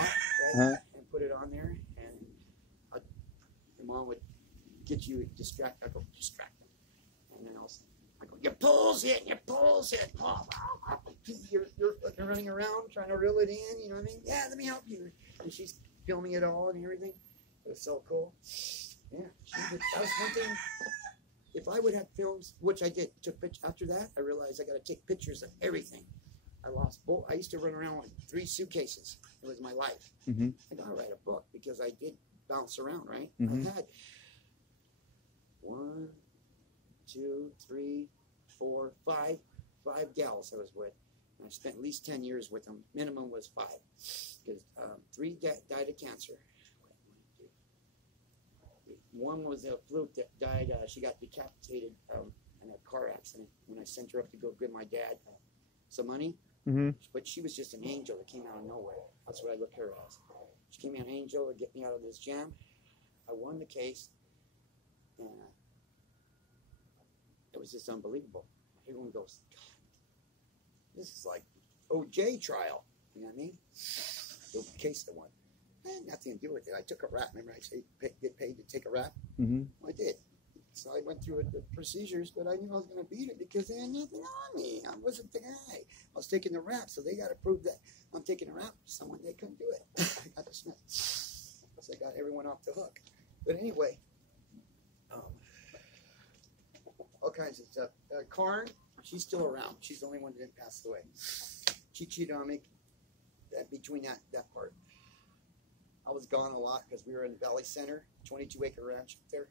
top, right? And put it on there, and your mom would get you distract. I go distract them, and then I go, your pulls it. Oh, you're running around trying to reel it in. You know what I mean? Yeah, let me help you. And she's filming it all and everything. It was so cool. Yeah, that was one thing. If I would have films, which I did, took pictures after that, I realized I got to take pictures of everything. I lost both. I used to run around with 3 suitcases. It was my life. I got to write a book because I did bounce around, right? I had 1, 2, 3, 4, 5 gals I was with. And I spent at least 10 years with them. Minimum was 5. Because 3 died of cancer. One was a fluke that died. She got decapitated in a car accident when I sent her up to go give my dad some money. But she was just an angel that came out of nowhere. That's what I look at her as. She came out an angel to get me out of this jam. I won the case, and it was just unbelievable. Everyone goes, God, this is like OJ trial. You know what I mean? The case that won. I had nothing to do with it. I took a rap. Remember I said get paid to take a rap? I did. So I went through the procedures, but I knew I was going to beat it because they had nothing on me. I wasn't the guy. I was taking the rap, so they got to prove that I'm taking a rap for someone. They couldn't do it. I got dismissed. So I got everyone off the hook. But anyway, all kinds of stuff. Karn, she's still around. She's the only one that didn't pass away. She cheated on me between that part. I was gone a lot because we were in Valley Center, 22-acre ranch up there.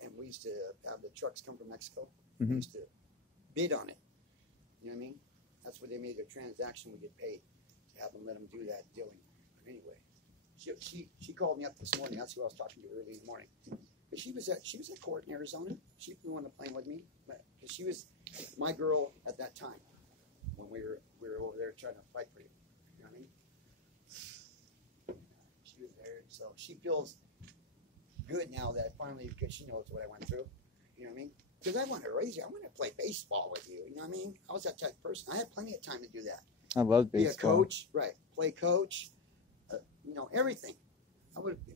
And we used to have the trucks come from Mexico. We used to bid on it. You know what I mean? That's where they made their transaction. We get paid to have them let them do that dealing. But anyway, she called me up this morning. That's who I was talking to early in the morning. But she was at court in Arizona. She flew on the plane with me. Because she was my girl at that time when we were over there trying to fight for you. You know what I mean? She was there, so she feels good now that finally, because she knows what I went through. You know what I mean? Because I want to raise you. I want to play baseball with you. You know what I mean? I was that type of person. I had plenty of time to do that. I love baseball. Be a coach, right? Play coach. You know, everything.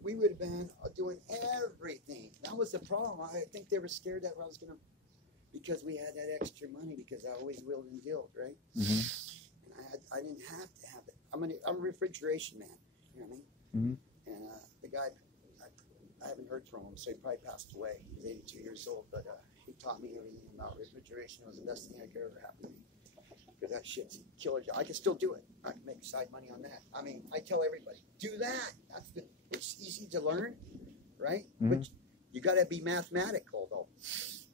We would have been doing everything. That was the problem. I think they were scared that I was going to, because we had that extra money, because I always willed and dealed, right? And I didn't have to have it. I'm a refrigeration man. You know what I mean? And the guy, I haven't heard from him, so he probably passed away. He was 82 years old, but he taught me everything about refrigeration. It was the best thing that could ever happen to me. Because that shit's a killer job. I can still do it. I can make side money on that. I mean, I tell everybody, do that. It's easy to learn, right? But you got to be mathematical, though.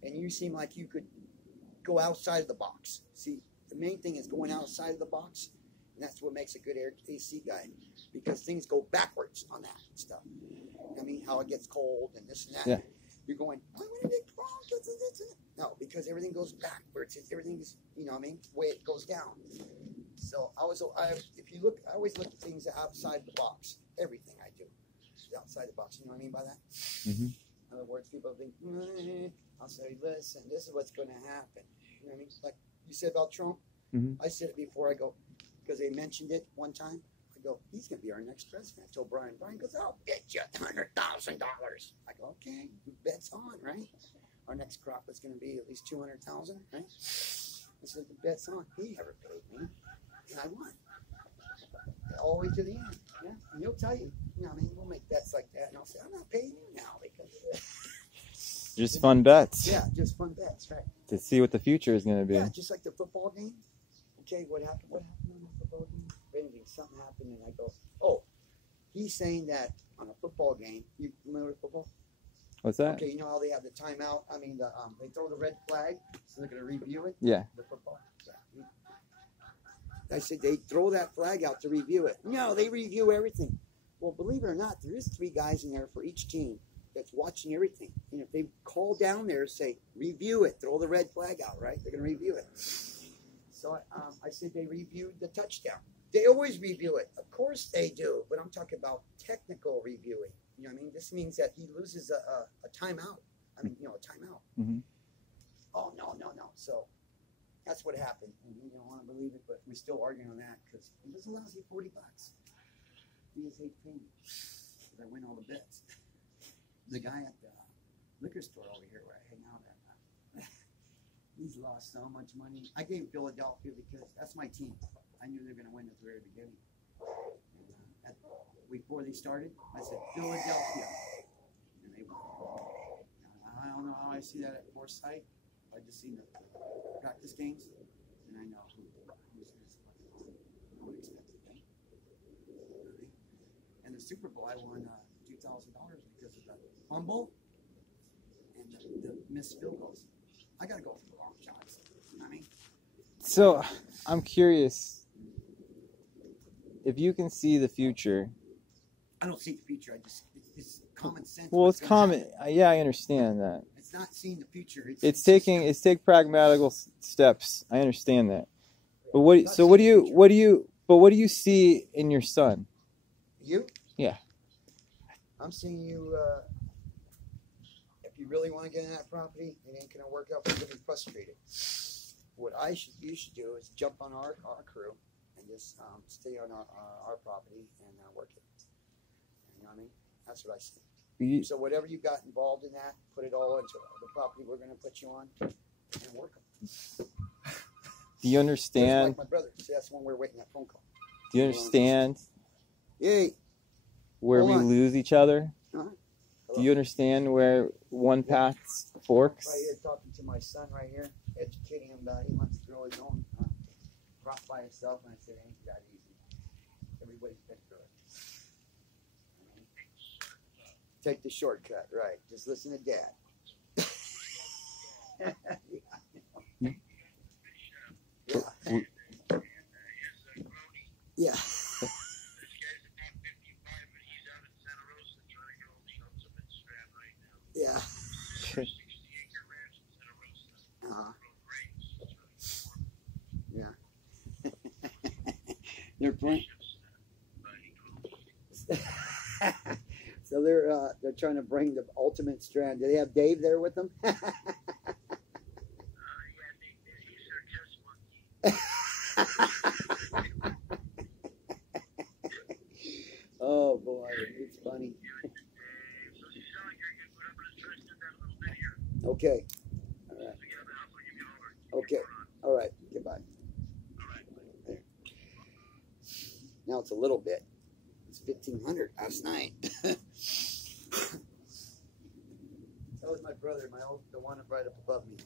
And you seem like you could go outside of the box. See, the main thing is going outside of the box, and that's what makes a good AC guy, because things go backwards on that stuff. I mean, how it gets cold and this and that. Yeah. You're going, I'm going to get wrong. No, because everything goes backwards. Everything's, you know what I mean, the way it goes down. So I always look at things outside the box. Everything I do is outside the box. You know what I mean by that? In other words, people think, I'll say, listen, this is what's going to happen. You know what I mean? Like you said about Trump. I said it before. I go, because they mentioned it one time. I go, he's going to be our next president. I told Brian. Brian goes, I'll bet you $100,000. I go, okay, bet's on, right? Our next crop is going to be at least 200,000, right? I said, the bet's on. He never paid me, and I won. All the way to the end, yeah. And he'll tell you, you know what I mean? We'll make bets like that, and I'll say, I'm not paying you now because just fun bets. Yeah, just fun bets, right? To see what the future is going to be. Yeah, just like the football game. Okay, what happened? What happened on the football game? Anything, something happened, and I go, oh, he's saying that on a football game. You remember football? What's that? Okay, you know how they have the timeout? I mean, they throw the red flag, so they're going to review it? Yeah. The football? Yeah. I said, they throw that flag out to review it. No, they review everything. Well, believe it or not, there is 3 guys in there for each team that's watching everything. And if they call down there, say, review it, throw the red flag out, right? They're going to review it. So I said they reviewed the touchdown. They always review it. Of course they do, but I'm talking about technical reviewing. You know what I mean? This means that he loses a timeout. I mean, a timeout. Oh, no. So That's what happened. And you don't want to believe it, but we're still arguing on that because it was a lousy $40. He just hates paying me because I win all the bets. The guy at the liquor store over here where I hang out at, he's lost so much money. I gave Philadelphia because that's my team. I knew they were going to win at the very beginning. Before they started, I said Philadelphia, and they won. I don't know how I see that at Forsyth. I just seen the practice games, and I know who's no one expected that. And the Super Bowl, I won $2,000 because of the fumble and the missed field goals. I gotta go for the long shots. You know what I mean? So I'm curious if you can see the future. I don't see the future. It's common sense. Well, it's common. Yeah, I understand that. It's not seeing the future. It's taking pragmatical steps. I understand that. But what do you see in your son? You? Yeah. I'm seeing you. If you really want to get in that property, it ain't gonna work out. You're gonna be frustrated. What you should do is jump on our crew and just stay on our property and work it. You know what I mean? That's what I see. So whatever you got involved in that, put it all into the property we're going to put you on and work them. Do you understand? Like my brother. See, that's when we're waiting that phone call. Do you understand where we lose each other? Uh-huh. Do you understand where one path forks? Right here, talking to my son right here, educating him about he wants to grow his own crop by himself, and I said, it ain't that easy. Everybody's been through it. Take the shortcut, right? Just listen to Dad. Yeah. Yeah. Yeah. They're playing. So they're trying to bring the ultimate strand. Do they have Dave there with them? Oh boy, it's funny. Okay. All right. Okay. All right. Goodbye. There. Now it's a little bit. It's 1,500 last night. That was my brother, the one right up above me.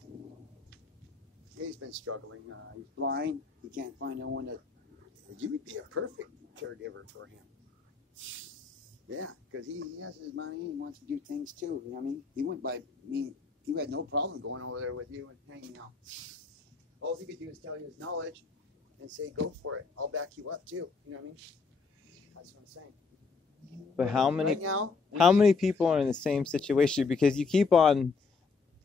He's been struggling. He's blind. He can't find no one that. You would be a perfect caregiver for him. Yeah, because he has his money. He wants to do things too. You know what I mean? He went by me. He had no problem going over there with you and hanging out. All he could do is tell you his knowledge and say, "Go for it. I'll back you up too." You know what I mean? That's what I'm saying. But how many right now, many people are in the same situation? Because you keep on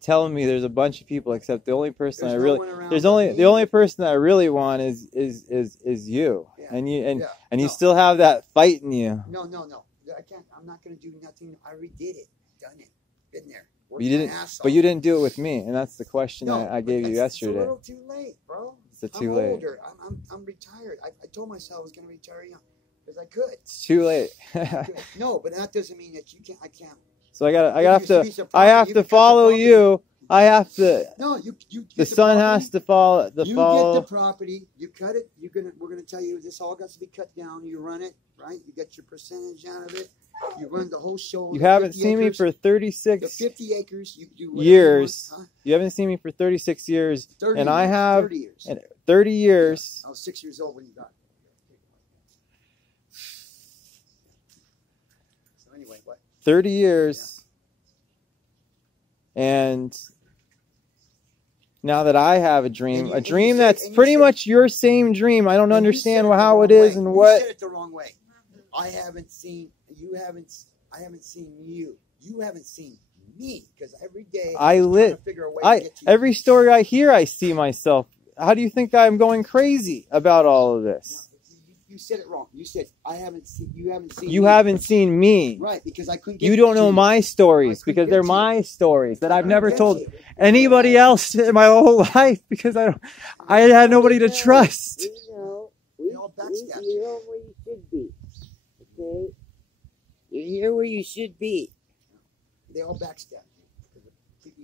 telling me there's a bunch of people, except the only person the only person that I really want is you. Yeah. And you still have that fight in you. No. I can't. I'm not going to do nothing. I already did it. Done it. Been there. But you didn't do it with me, and that's the question I gave you yesterday. It's a little too late, bro. I'm older. I'm retired. I told myself I was going to retire young because I could. It's too late. No, but that doesn't mean that you can't. I can't. So I have to follow you. I have to. No, you the son has to follow. You get the property. You cut it. We're gonna tell you this all got to be cut down. You run it right. You get your percentage out of it. You run the whole show. You haven't seen me for 36 50 acres. You do years. You want, huh? You haven't seen me for 36 years, 30 and years, I have 30 years. 30 years. Yeah. I was 6 years old when you got it. So anyway, what? 30 years. Yeah. And now that I have a dream that's pretty much your same dream. I don't understand how it is and what. You said it the wrong way. I haven't seen you. I haven't seen you. You haven't seen me because every day every story I hear, I see myself. How do you think I'm going crazy about all of this? No, you said it wrong. You said you haven't seen. You haven't seen me. Right, because I couldn't. You don't know my stories because they're my stories that I've never told anybody else in my whole life because I had nobody to trust. We know where you should be. Okay, you're here where you should be. They all backstab.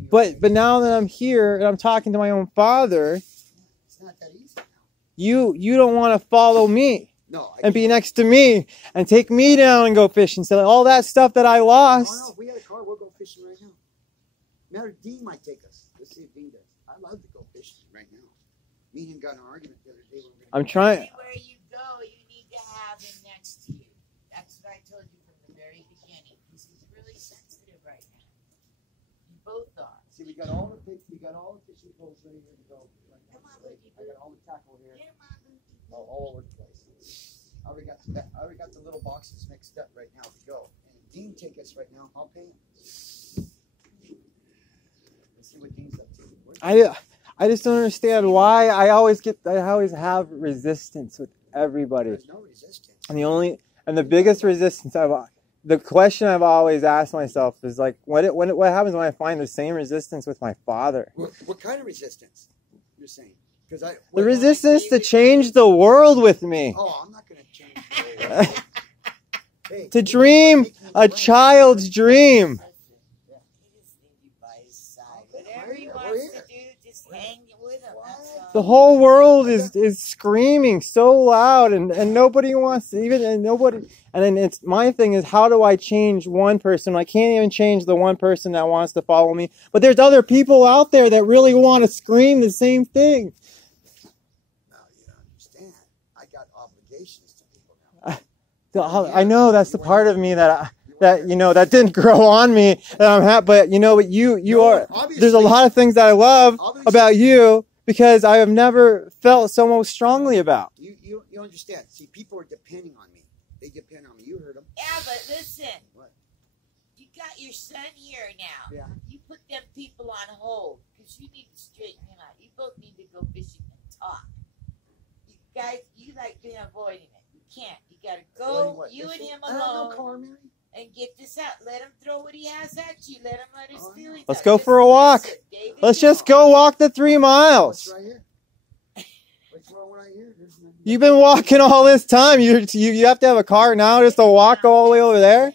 But now that I'm here and I'm talking to my own father, it's not that easy now. You don't want to follow me. No, and be next to me and take me down and go fishing. So all that stuff that I lost. No, if we had a car, we'll go fishing right now. Matter Dean might take us. Let's see if Dean does. I love to go fishing right now. Me and him got in an argument the other day. I'm trying. Anywhere you go, you need to have him next to you. That's what I told you from the very beginning. He's really sensitive right now. You both are. See, we got all the fishing poles ready to go. Right now. Come on, Luigi. I got all the tackle here. Come on, Luigi. All over the place. I already got the little boxes mixed up right now to go. And Dean take us right now. I'll pay him. Let's see what Dean's up to. I just don't understand why I always have resistance with everybody. There's no resistance. And the biggest resistance the question I've always asked myself is like, what happens when I find the same resistance with my father? What kind of resistance? You're saying? The resistance to change the world with me. Oh, I'm not going to change the world. Hey, to dream a child's dream. Whatever he wants to do, just hang with him. The whole world is screaming so loud, and nobody wants to and then it's my thing is, how do I change one person? I can't even change the one person that wants to follow me, but there's other people out there that really want to scream the same thing. Now you don't understand. I got obligations to people now. I know that's the part of me that didn't grow on me, and I'm happy. But you are. There's a lot of things that I love about you because I have never felt so most strongly about. You understand? See, people are depending on me. They depend on me. You heard them. Yeah, but listen. What? You got your son here now. Yeah. You put them people on hold because you need to straighten him out. You both need to go fishing and talk. You guys, you like been avoiding it. You can't. You gotta go. You and him alone. I have no car, Mary. And get this out. Let him throw what he has at you. Let him let his feelings Let's out. go for a walk. Let's just go walk the 3 miles. What's right here? What's wrong right here? You've been walking all this time. You have to have a car now just to walk all the way over there?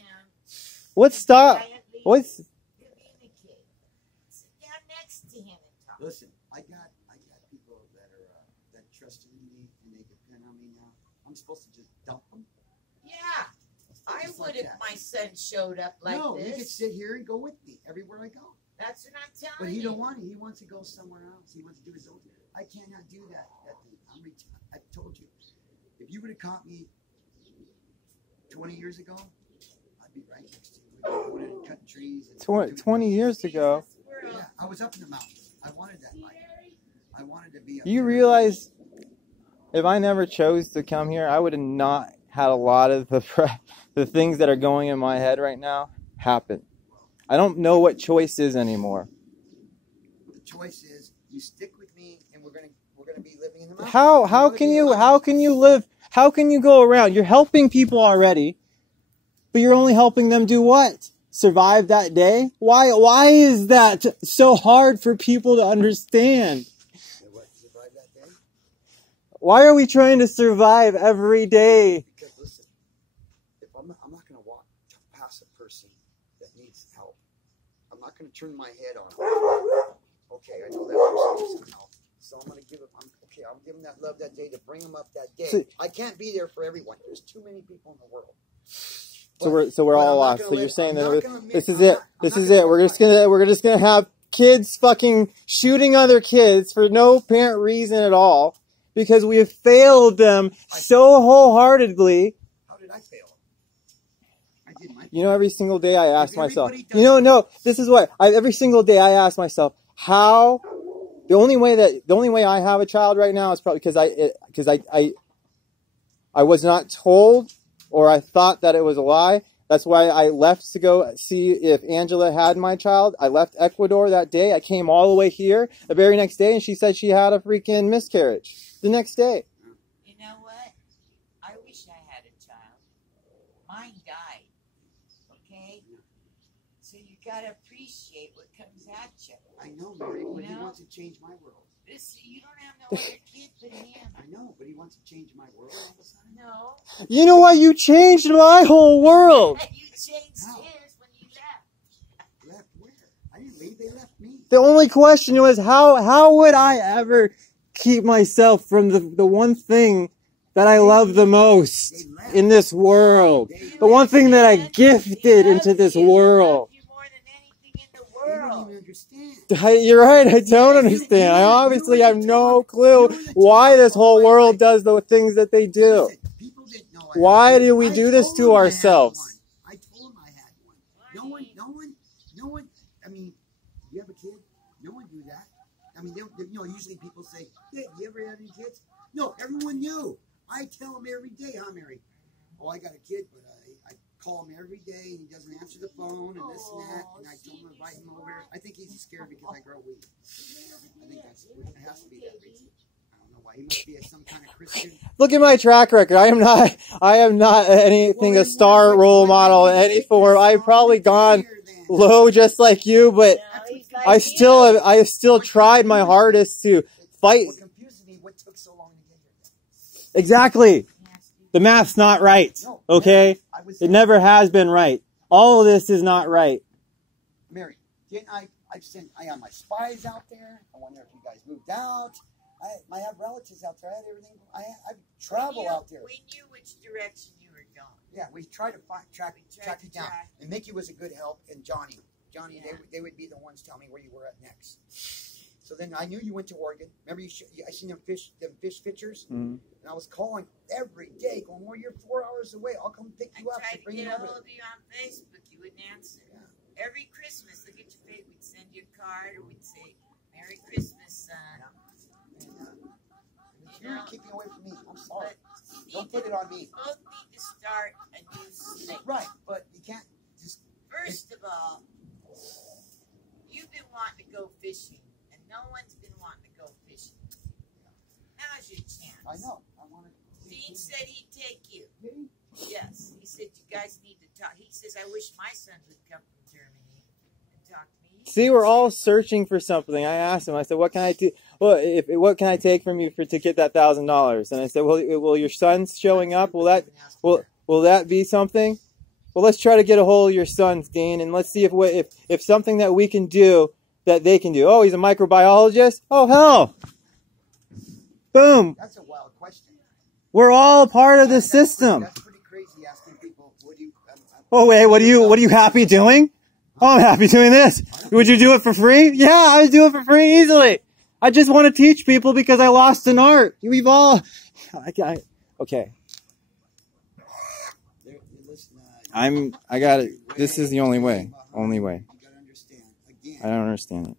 What's stop? What's... Sit down next to him and talk. Listen, I got people that trust in me and they depend on me now. I'm supposed to just dump them? Yeah. I would if my son showed up like this. No, he could sit here and go with me everywhere I go. That's what I'm telling you. But he don't want it. He wants to go somewhere else. He wants to do his own. I cannot do that. I told you. If you would have caught me 20 years ago, I'd be right next to you. Going and cutting trees. 20 years ago? Yeah, I was up in the mountains. I wanted that life. I wanted to be up You there. realize if I never chose to come here, I would have not had a lot of the things that are going in my head right now happen. I don't know what choice is anymore. The choice is you stick with me, and we're gonna be living in the mountains. How can you live? How can you go around? You're helping people already, but you're only helping them do what? Survive that day? Why is that so hard for people to understand? What, survive that day? Why are we trying to survive every day? Because listen, if I'm not going to walk past a person that needs help. I'm not going to turn my head on them. Okay, I know that person needs some help, so I'm going to give them. I'm giving that love that day to bring them up that day. See, I can't be there for everyone. There's too many people in the world. So we're all lost. So you're saying that this is it. This is it. We're just gonna have kids fucking shooting other kids for no apparent reason at all because we have failed them so wholeheartedly. How did I fail? I did my. You know, every single day I ask myself. No. This is what every single day I ask myself how. The only way I have a child right now is probably because I was not told. Or I thought that it was a lie. That's why I left to go see if Angela had my child. I left Ecuador that day. I came all the way here the very next day, and she said she had a freaking miscarriage the next day. You know what? I wish child. Mine died. Okay? So you gotta appreciate what comes at you. I know, Mary, but he wants to change my world. You don't have no other kid but him. I know, but he wants to change my world all of a sudden. No. You know what? You changed my whole world. You changed his when you left. Left where? I didn't leave. They left me. The only question was how would I ever keep myself from the one thing that I love the most in this world? The one thing that I gifted into this world. They don't even understand. You're right, I don't understand. I obviously have no clue why this whole world does the things that they do. Why do we do this to ourselves? I told him I had one. No one, I mean, you have a kid? No one do that. I mean, usually people say, hey, you ever had any kids? No, everyone knew. I tell him every day, huh, Mary? Oh, I got a kid, but I call him every day. He doesn't answer the phone and this and that. And I told him to invite him over. I think he's scared because I grow weed. I think it has to be that reason. I don't know why. He must be some kind of Christian. Look at my track record. I am not anything a star role model in any form. I've probably gone low just like you, but I still tried my hardest to fight. What confused me, what took so long to get here? Exactly. The math's not right. Okay? It never has been right. All of this is not right. Mary, didn't I had my spies out there. I wonder if you guys moved out. I have relatives out there. I had everything. I travel out there. We knew which direction you were going. Yeah, we tried to track you down. And Mickey was a good help, and Johnny, they would be the ones telling me where you were at next. So then I knew you went to Oregon. Remember, I seen them fish pictures, and I was calling every day, going, "Well, you're 4 hours away. I'll come pick you up and bring you over." I tried to get a hold of you on Facebook. You wouldn't answer. Yeah. Every Christmas, look at your face. We'd send you a card, or we'd say, "Merry Christmas, son." You're keeping away from me. I'm sorry. Don't put it on me. You both need to start a new slate. Right, but you can't just. First of all, you've been wanting to go fishing. No one's been wanting to go fishing. Now's your chance. I know. I want to. Dean said he'd take you. Did he? Yes. He said you guys need to talk. He says, I wish my sons would come from Germany and talk to me. See, we're all searching for something. I asked him. I said, "What can I do? Well, what can I take from you to get that $1,000?" And I said, "Well, your son's showing up. Will that be something? Well, let's try to get a hold of your sons, Dean, and let's see if something that we can do." That they can do. Oh, he's a microbiologist? Oh, hell. Boom. That's a wild question. We're all part of the system. That's pretty crazy asking people, what do you... Oh, wait, what are you happy doing? Oh, I'm happy doing this. Would you do it for free? Yeah, I would do it for free easily. I just want to teach people because I lost an art. We've all... Okay. I got it. This is the only way. Only way. I don't understand it.